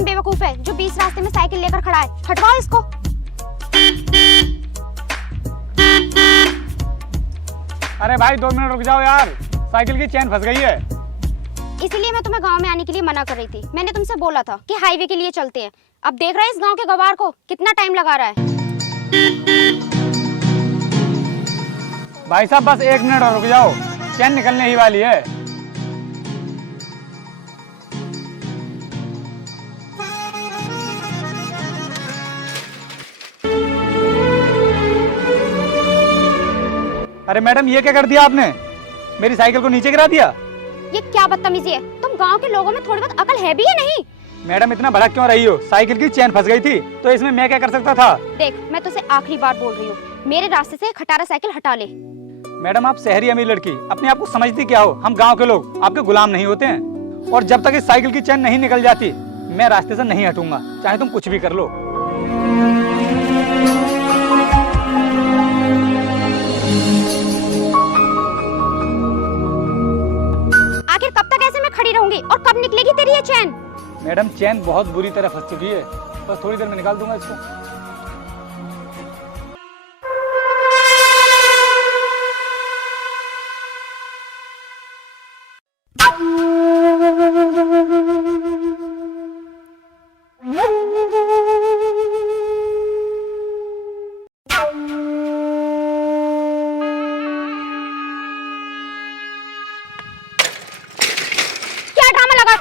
कौन बेवकूफ है जो बीच रास्ते में साइकिल लेकर खड़ा है? हटवाओ इसको। अरे भाई 2 मिनट रुक जाओ यार, साइकिल की चेन फंस गई है। इसीलिए मैं तुम्हें गांव में आने के लिए मना कर रही थी। मैंने तुमसे बोला था कि हाईवे के लिए चलते हैं। अब देख रहा है इस गांव के गवार को कितना टाइम लगा रहा है। भाई साहब बस 1 मिनट और रुक जाओ, चेन निकलने ही वाली है। अरे मैडम ये क्या कर दिया आपने, मेरी साइकिल को नीचे गिरा दिया। ये क्या बदतमीजी है? तुम गांव के लोगों में थोड़ी बहुत अकल है भी या नहीं? मैडम इतना भड़क क्यों रही हो? साइकिल की चेन फंस गई थी तो इसमें मैं क्या कर सकता था? देख मैं तुझसे आखिरी बार बोल रही हूँ, मेरे रास्ते से खटारा साइकिल हटा ले। मैडम आप शहरी अमीर लड़की, अपने आप को समझती क्या हो? हम गांव के लोग आपके गुलाम नहीं होते हैं। और जब तक इस साइकिल की चेन नहीं निकल जाती मैं रास्ते से नहीं हटूंगा, चाहे तुम कुछ भी कर लो। आखिर कब तक ऐसे मैं खड़ी रहूंगी और कब निकलेगी तेरी ये चैन? मैडम चैन बहुत बुरी तरह फंस चुकी है, बस थोड़ी देर में निकाल दूंगा इसको।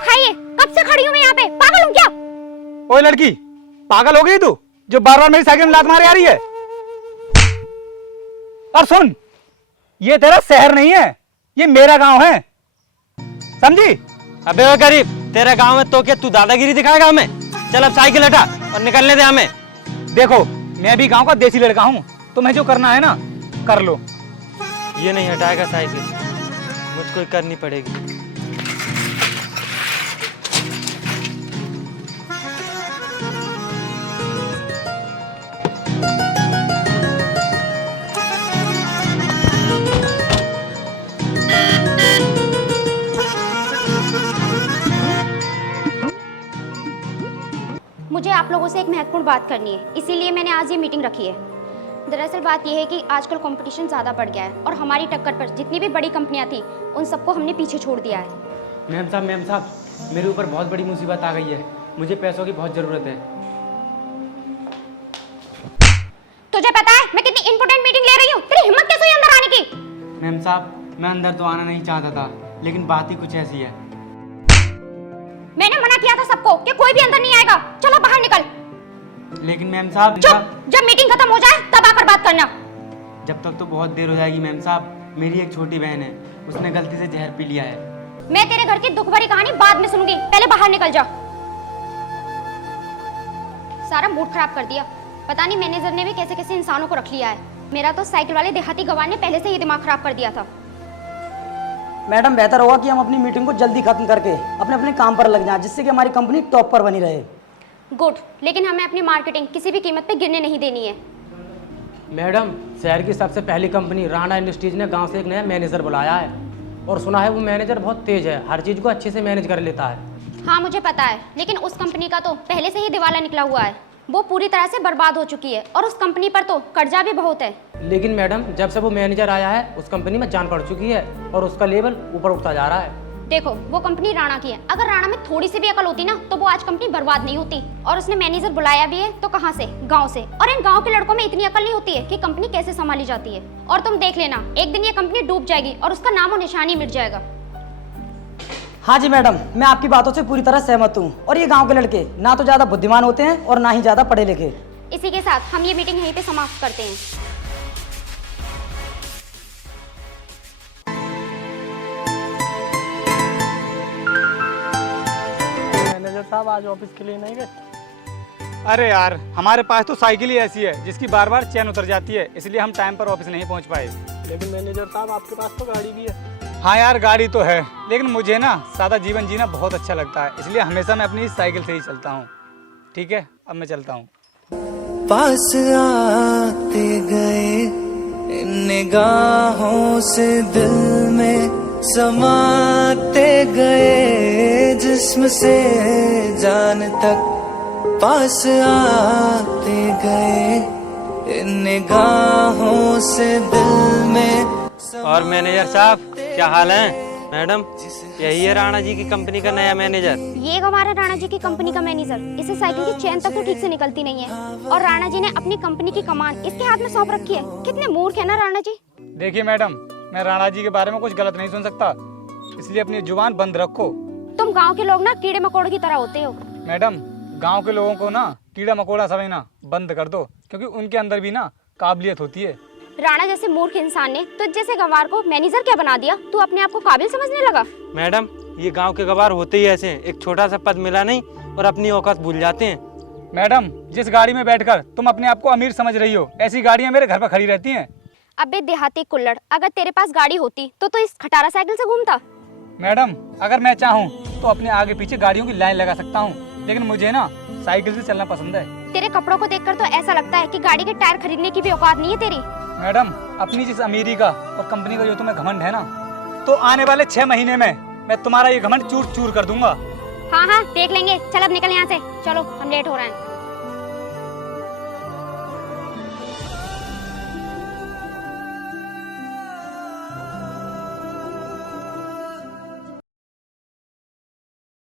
खाइए, कब से खड़ी हूँ मैं यहाँ पे? पागल हूँ क्या? ओए लड़की, पागल हो गई तू जो बार बार मेरी साइकिल में लात मारे आ रही है? और सुन, ये तेरा शहर नहीं है, ये मेरा गांव है, समझी? अबे वो गरीब, तेरे गांव में तो क्या तू दादागिरी दिखाएगा हमें? चल अब साइकिल हटा और निकलने दे हमें। देखो मैं भी गांव का देसी लड़का हूँ, तुम्हें जो करना है ना कर लो। ये नहीं हटाएगा साइकिल, मुझको ही करनी पड़ेगी। मुझे आप लोगों से एक महत्वपूर्ण बात करनी है, इसीलिए मैंने आज ये मीटिंग रखी है। दरअसल बात यह है कि आजकल कंपटीशन ज़्यादा बढ़ गया है और हमारी टक्कर पर जितनी भी बड़ी कंपनियां थी उन सबको हमने पीछे छोड़ दिया है। मैम साहब मेरे ऊपर बहुत बड़ी मुसीबत आ गई है, मुझे पैसों की बहुत ज़रूरत है। तुझे पता है मैं कितनी इंपॉर्टेंट मीटिंग ले रही हूँ? तेरी हिम्मत कैसे हुई अंदर आने की? मैम साहब मैं अंदर तो आना नहीं चाहता था, लेकिन बात ही कुछ ऐसी है। मैंने मना किया था सबको कि कोई भी अंदर नहीं आएगा, चलो बाहर निकल। लेकिन मैम साहब चुप, जब मीटिंग खत्म हो जाए तब आकर बात करना। जब तक तो बहुत देर हो जाएगी मैम साहब, मेरी एक छोटी बहन है, उसने गलती से जहर पी लिया है। मैं तेरे घर की दुख भरी कहानी बाद में सुनूंगी, पहले बाहर निकल जा। सारा मूड खराब कर दिया, पता नहीं मैनेजर ने भी कैसे कैसे इंसानों को रख लिया है। मेरा तो साइकिल वाले देहाती गवार ने पहले से ही दिमाग खराब कर दिया था। मैडम बेहतर होगा कि हम अपनी मीटिंग को जल्दी खत्म करके अपने अपने काम पर लग जाएं, जिससे कि हमारी कंपनी टॉप पर बनी रहे। गुड, लेकिन हमें अपनी मार्केटिंग किसी भी कीमत पे गिरने नहीं देनी है। मैडम शहर की सबसे पहली कंपनी राणा इंडस्ट्रीज ने गांव से एक नया मैनेजर बुलाया है और सुना है वो मैनेजर बहुत तेज है, हर चीज़ को अच्छे से मैनेज कर लेता है। हाँ मुझे पता है, लेकिन उस कंपनी का तो पहले से ही दिवाला निकला हुआ है, वो पूरी तरह से बर्बाद हो चुकी है और उस कंपनी पर तो कर्जा भी बहुत है। लेकिन मैडम जब से वो मैनेजर आया है उस कंपनी में जान पड़ चुकी है और उसका लेवल ऊपर उठता जा रहा है। देखो वो कंपनी राणा की है, अगर राणा में थोड़ी सी भी अकल होती ना तो वो आज कंपनी बर्बाद नहीं होती। और उसने मैनेजर बुलाया भी है तो कहाँ से? गांव से। और इन गांव के लड़कों में इतनी अकल नहीं होती है कि कंपनी कैसे संभाली जाती है। और तुम देख लेना, एक दिन ये कंपनी डूब जाएगी और उसका नामो निशान ही मिट जाएगा। हाँ जी मैडम, मैं आपकी बातों से पूरी तरह सहमत हूँ। और ये गांव के लड़के ना तो ज़्यादा बुद्धिमान होते हैं और ना ही ज़्यादा पढ़े लिखे। इसी के साथ हम ये मीटिंग यहीं पे समाप्त करते हैं। मैनेजर साहब आज ऑफिस के लिए नहीं गए? अरे यार हमारे पास तो साइकिल ही ऐसी है जिसकी बार बार चेन उतर जाती है, इसलिए हम टाइम पर ऑफिस नहीं पहुंच पाए। लेकिन मैनेजर साहब आपके पास तो गाड़ी भी है। हाँ यार गाड़ी तो है, लेकिन मुझे ना सादा जीवन जीना बहुत अच्छा लगता है, इसलिए हमेशा मैं अपनी साइकिल से ही चलता हूँ। ठीक है अब मैं चलता हूँ। पास आते गए इन निगाहों से दिल में समाते गए जिस्म से जान तक, पास आते गए इन निगाहों से दिल में। और मैनेजर साहब क्या हाल है? मैडम यही है राणा जी की कंपनी का नया मैनेजर। ये हमारा राणा जी की कंपनी का मैनेजर। इसे साइकिल की चेन तक तो ठीक से निकलती नहीं है और राणा जी ने अपनी कंपनी की कमान इसके हाथ में सौंप रखी है। कितने मूर्ख है ना राणा जी। देखिए मैडम, मैं राणा जी के बारे में कुछ गलत नहीं सुन सकता, इसलिए अपनी जुबान बंद रखो। तुम गांव के लोग ना कीड़े मकोड़े की तरह होते हो। मैडम, गांव के लोगों को ना कीड़ा मकोड़ा समझना बंद कर दो, क्योंकि उनके अंदर भी ना काबिलियत होती है। राणा जैसे मूर्ख इंसान ने तुझ जैसे गंवार को मैनेजर क्या बना दिया? तू अपने आप को काबिल समझने लगा। मैडम ये गांव के गवार होते ही ऐसे हैं, एक छोटा सा पद मिला नहीं और अपनी औकात भूल जाते हैं। मैडम, जिस गाड़ी में बैठकर तुम अपने आप को अमीर समझ रही हो, ऐसी गाड़ियां मेरे घर पर खड़ी रहती हैं। अबे देहाती कुल्लड़, अगर तेरे पास गाड़ी होती तो इस खटारा साइकिल से घूमता। मैडम, अगर मैं चाहूँ तो अपने आगे पीछे गाड़ियों की लाइन लगा सकता हूँ, लेकिन मुझे ना साइकिल से चलना पसंद है। तेरे कपड़ों को देखकर तो ऐसा लगता है कि गाड़ी के टायर खरीदने की भी औकात नहीं है तेरी। मैडम, अपनी जिस अमीरी का और कंपनी का जो तुम्हें घमंड है ना, तो आने वाले 6 महीने में मैं तुम्हारा ये घमंड चूर चूर कर दूंगा। हाँ हाँ देख लेंगे। चल अब निकल यहाँ से, चलो हम लेट हो रहे हैं।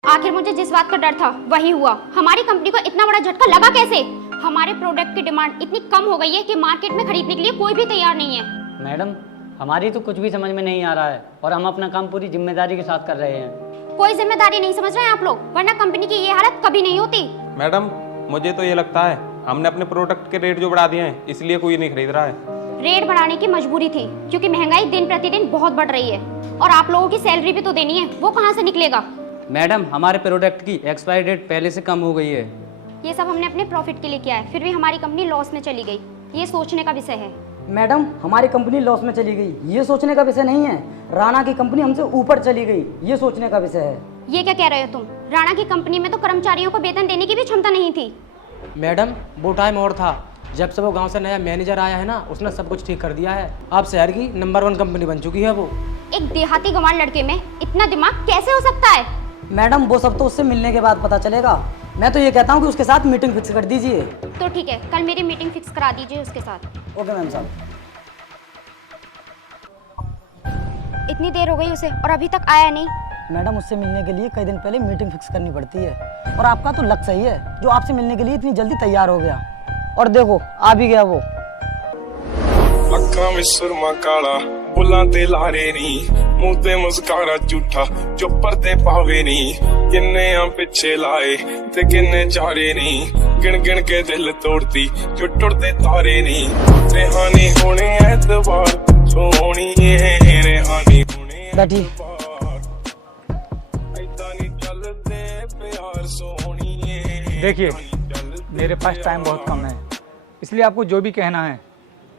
आखिर मुझे जिस बात का डर था वही हुआ। हमारी कंपनी को इतना बड़ा झटका लगा कैसे? हमारे प्रोडक्ट की डिमांड इतनी कम हो गई है कि मार्केट में खरीदने के लिए कोई भी तैयार नहीं है। मैडम, हमारी तो कुछ भी समझ में नहीं आ रहा है और हम अपना काम पूरी जिम्मेदारी के साथ कर रहे हैं। कोई जिम्मेदारी नहीं समझ रहे हैं आप लोग, वरना कंपनी की ये हालत कभी नहीं होती। मैडम, मुझे तो ये लगता है हमने अपने प्रोडक्ट के रेट जो बढ़ा दिए हैं, इसलिए कोई नहीं खरीद रहा है। रेट बढ़ाने की मजबूरी थी, क्योंकि महंगाई दिन प्रतिदिन बहुत बढ़ रही है और आप लोगों की सैलरी भी तो देनी है, वो कहाँ से निकलेगा? मैडम, हमारे प्रोडक्ट की एक्सपायरी डेट पहले से कम हो गई है। ये सब हमने अपने प्रॉफिट के लिए किया है, फिर भी हमारी कंपनी लॉस में चली गई। ये सोचने का विषय है। मैडम, हमारी कंपनी लॉस में चली गई, ये सोचने का विषय नहीं है। राणा की कंपनी हमसे ऊपर चली गई, ये सोचने का विषय है। ये क्या कह रहे हो तुम? राणा की कंपनी में तो कर्मचारियों को वेतन देने की भी क्षमता नहीं थी। मैडम, वो टाइम और था जब से वो गांव से नया मैनेजर आया है ना, उसने सब कुछ ठीक कर दिया है। अब शहर की नंबर 1 कंपनी बन चुकी है वो। एक देहाती गंवार लड़के में इतना दिमाग कैसे हो सकता है? मैडम, वो सब तो उससे मिलने के बाद पता चलेगा। मैं तो ये कहता हूँ कि उसके साथ मीटिंग फिक्स कर दीजिए। तो ठीक है, कल मेरी मीटिंग फिक्स करा दीजिए उसके साथ। ओके मैम साहब। इतनी देर हो गई उसे और अभी तक आया नहीं। मैडम, उससे मिलने के लिए कई दिन पहले मीटिंग फिक्स करनी पड़ती है और आपका तो लक सही है जो आपसे मिलने के लिए इतनी जल्दी तैयार हो गया। और देखो आ भी गया वो। अखां विच सुरमा काला बुल्लां ते लारे नी, मुंह ते मुस्कारा झूठा जो पर्दे पावे नी। किन्ने आ पिछे लाए ते किन्ने चारे नी, गिन गिन के दिल तोड़ती जो टुटदे तारे नी। रेहानी होने ऐतबार सोहनी है, रेहानी होने बैठी। ऐदा नी चलदे प्यार सोहनी है। देखिए, मेरे पास टाइम बहुत कम है, इसलिए आपको जो भी कहना है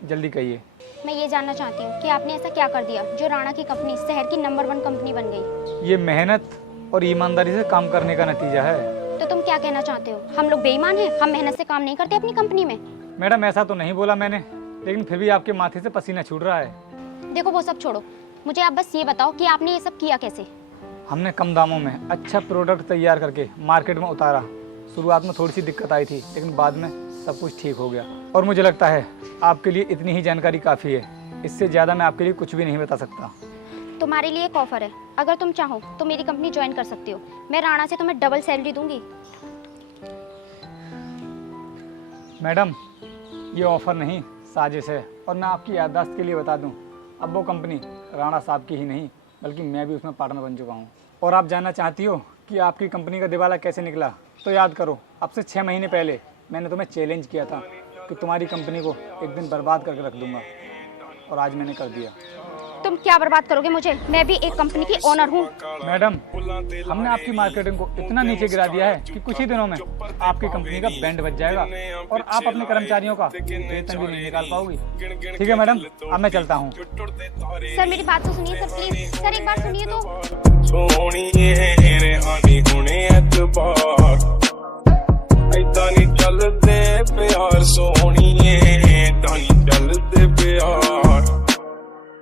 जल्दी कहिए। मैं ये जानना चाहती हूँ कि आपने ऐसा क्या कर दिया जो राणा की कंपनी शहर की नंबर 1 कंपनी बन गई? ये मेहनत और ईमानदारी से काम करने का नतीजा है। तो तुम क्या कहना चाहते हो? हम लोग बेईमान हैं? हम मेहनत से काम नहीं करते अपनी कंपनी में? मैडम, ऐसा तो नहीं बोला मैंने, लेकिन फिर भी आपके माथे से पसीना छूट रहा है। देखो वो सब छोड़ो, मुझे आप बस ये बताओ कि आपने ये सब किया कैसे? हमने कम दामों में अच्छा प्रोडक्ट तैयार करके मार्केट में उतारा। शुरुआत में थोड़ी सी दिक्कत आई थी, लेकिन बाद में सब कुछ ठीक हो गया। और मुझे लगता है आपके लिए इतनी ही जानकारी काफ़ी है, इससे ज़्यादा मैं आपके लिए कुछ भी नहीं बता सकता। तुम्हारे लिए एक ऑफर है, अगर तुम चाहो तो मेरी कंपनी ज्वाइन कर सकती हो। मैं राणा से तुम्हें डबल सैलरी दूंगी। मैडम, ये ऑफर नहीं साजिश है, और मैं आपकी याददाश्त के लिए बता दूं, अब वो कंपनी राणा साहब की ही नहीं बल्कि मैं भी उसमें पार्टनर बन चुका हूं। और आप जानना चाहती हो कि आपकी कंपनी का दिवाला कैसे निकला? तो याद करो, अब से 6 महीने पहले मैंने तुम्हें चैलेंज किया था कि तुम्हारी कंपनी को एक दिन बर्बाद करके रख दूंगा, और आज मैंने कर दिया। तुम क्या बर्बाद करोगे मुझे? मैं भी एक कंपनी की ओनर हूँ। मैडम, हमने आपकी मार्केटिंग को इतना नीचे गिरा दिया है कि कुछ ही दिनों में आपकी कंपनी का बैंड बज जाएगा और आप अपने कर्मचारियों का वेतन भी नहीं निकाल पाओगी। ठीक है मैडम, अब मैं चलता हूँ। सर मेरी बात तो सुनिए सर, प्लीज सर एक बार सुनिए तो। ऐदा नी चलदे प्यार सोहनी